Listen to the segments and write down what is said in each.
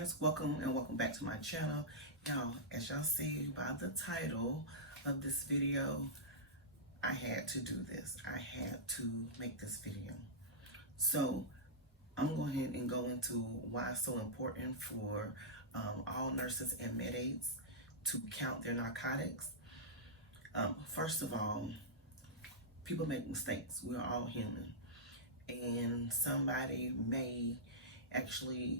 guys, welcome back to my channel. Y'all, as y'all see by the title of this video, I had to do this. I had to make this video. So I'm going to go ahead and go into why it's so important for all nurses and med aides to count their narcotics. First of all, people make mistakes. We're all human. And somebody may actually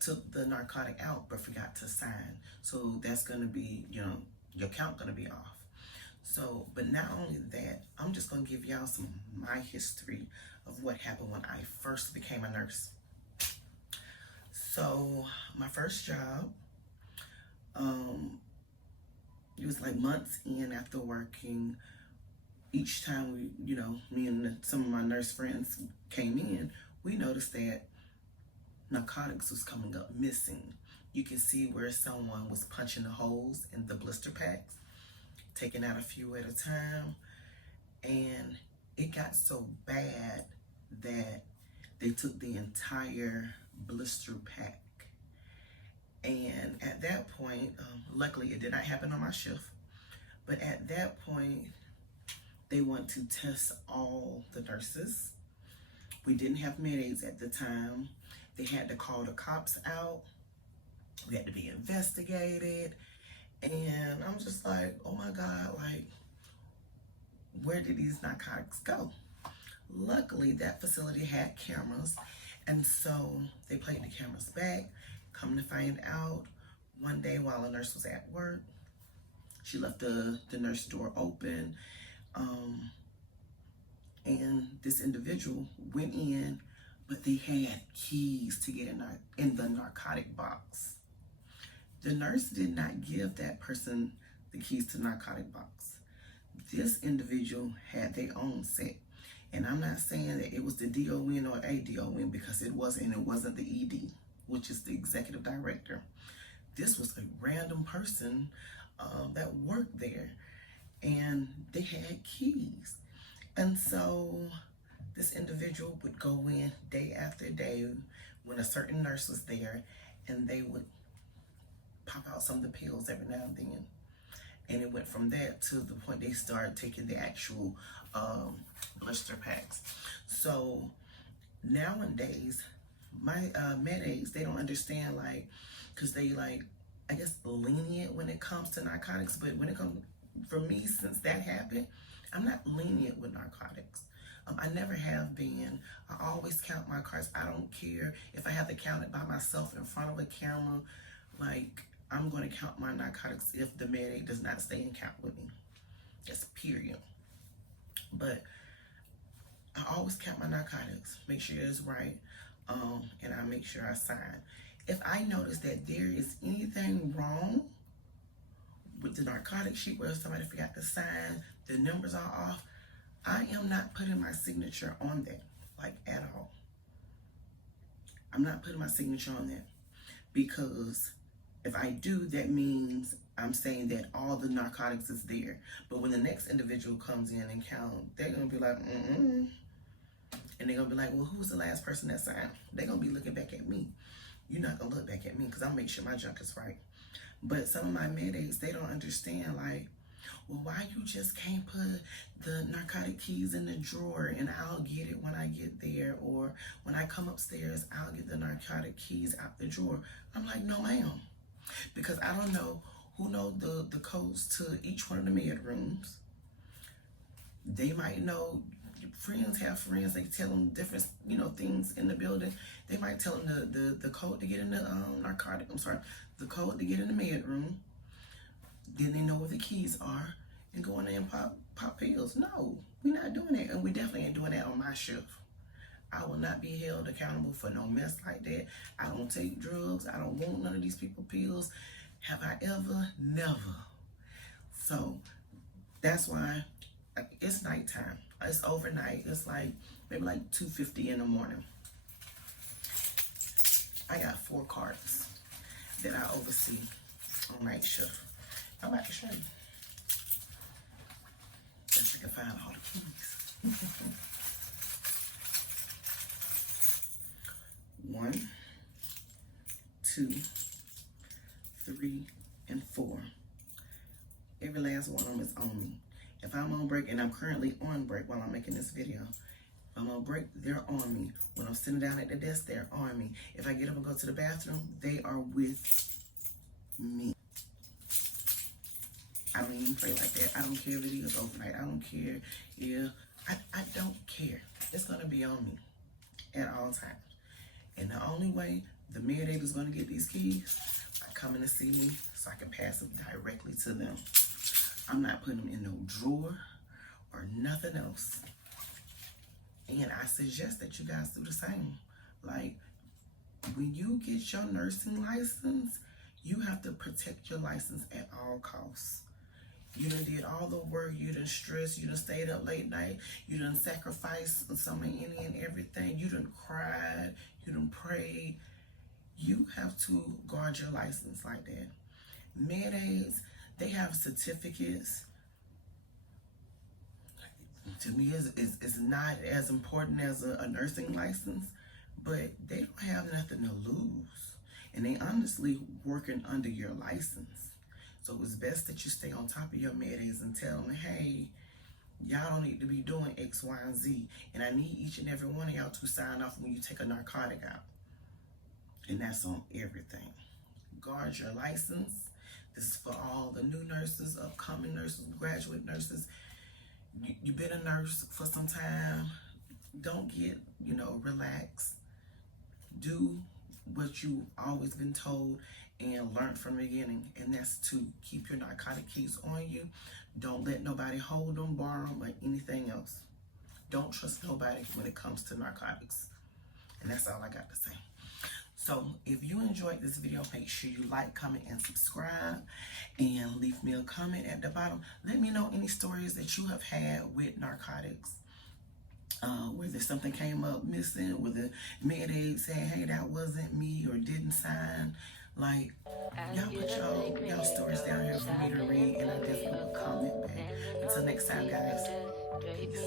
took the narcotic out but forgot to sign. So that's going to be, your count going to be off. So, but not only that, I'm just going to give y'all my history of what happened when I first became a nurse. So my first job, it was like months in after working. Each time we, me and some of my nurse friends came in, we noticed that narcotics was coming up missing. You can see where someone was punching the holes in the blister packs, taking out a few at a time, and it got so bad that they took the entire blister pack. And at that point, luckily it did not happen on my shift, but at that point, they want to test all the nurses. We didn't have med aides at the time. They had to call the cops out. We had to be investigated. And I'm just like, oh my God, like, where did these narcotics go? Luckily, that facility had cameras. And so they played the cameras back. Come to find out, one day while a nurse was at work, she left the nurse door open. And this individual went in, but they had keys to get in the narcotic box. The nurse did not give that person the keys to the narcotic box. This individual had their own set. And I'm not saying that it was the DON or a DON, because it wasn't the ED, which is the executive director. This was a random person that worked there, and they had keys. And so this individual would go in day after day when a certain nurse was there, and they would pop out some of the pills every now and then. And it went from that to the point they started taking the actual blister packs. So nowadays, my med aides, they don't understand, because they I guess lenient when it comes to narcotics. But when it comes, for me, since that happened, I'm not lenient with narcotics. I never have been. I always count my cards. I don't care if I have to count it by myself in front of a camera. I'm going to count my narcotics if the med aide does not stay and count with me. That's period. But I always count my narcotics, make sure it's right, and I make sure I sign. If I notice that there is anything wrong with the narcotic sheet where somebody forgot to sign, the numbers are off, I am not putting my signature on that, at all. I'm not putting my signature on that, because if I do, that means I'm saying that all the narcotics is there. But when the next individual comes in and count, they're going to be like, And they're going to be like, well, who was the last person that signed? They're going to be looking back at me. You're not going to look back at me, because I'll make sure my junk is right. But some of my med aides, they don't understand, well, why you just can't put the narcotic keys in the drawer and I'll get it when I get there, or when I come upstairs, I'll get the narcotic keys out the drawer. I'm like, no, ma'am, because I don't know who knows the codes to each one of the med rooms. They might know. Friends have friends. They tell them different, things in the building. They might tell them the code to get in the the code to get in the med room. Then they know where the keys are and go in there and pop pills. No, we're not doing that, and we definitely ain't doing that on my shift. I will not be held accountable for no mess like that. I don't take drugs. I don't want none of these people pills. Have I ever? Never. So that's why it's nighttime. It's overnight. It's maybe 2:50 in the morning. I got 4 carts that I oversee on night shift. I'm about to show you. If I can find all the keys. 1, 2, 3, and 4. Every last one of them is on me. If I'm on break, and I'm currently on break while I'm making this video, if I'm on break, they're on me. When I'm sitting down at the desk, they're on me. If I get up and go to the bathroom, they are with me. I don't even play like that. I don't care if it is overnight. I don't care if, I don't care. It's gonna be on me at all times. And the only way the med aid is gonna get these keys by coming to see me so I can pass them directly to them. I'm not putting them in no drawer or nothing else. And I suggest that you guys do the same. Like, when you get your nursing license, you have to protect your license at all costs. You done did all the work, you done stressed, you done stayed up late night, you done sacrificed some of any and everything, you done cried, you done prayed. You have to guard your license like that. Med aids, they have certificates. To me, it's not as important as a nursing license, but they don't have nothing to lose. And they honestly working under your license. So it's best that you stay on top of your med aids and tell them, hey, y'all don't need to be doing X, Y, and Z. And I need each and every one of y'all to sign off when you take a narcotic out. And that's on everything. Guard your license. This is for all the new nurses, upcoming nurses, graduate nurses. You've been a nurse for some time. Don't get, relax. Do what you've always been told and learn from the beginning. And that's to keep your narcotic keys on you. Don't let nobody hold them, borrow them, or anything else. Don't trust nobody when it comes to narcotics. And that's all I got to say. So if you enjoyed this video, make sure you like, comment, and subscribe, and leave me a comment at the bottom. Let me know any stories that you have had with narcotics, whether something came up missing, whether med aid saying, hey, that wasn't me, or didn't sign. Like, y'all put y'all stories down here for me to read, and I definitely will comment back. Until next time, guys. Peace.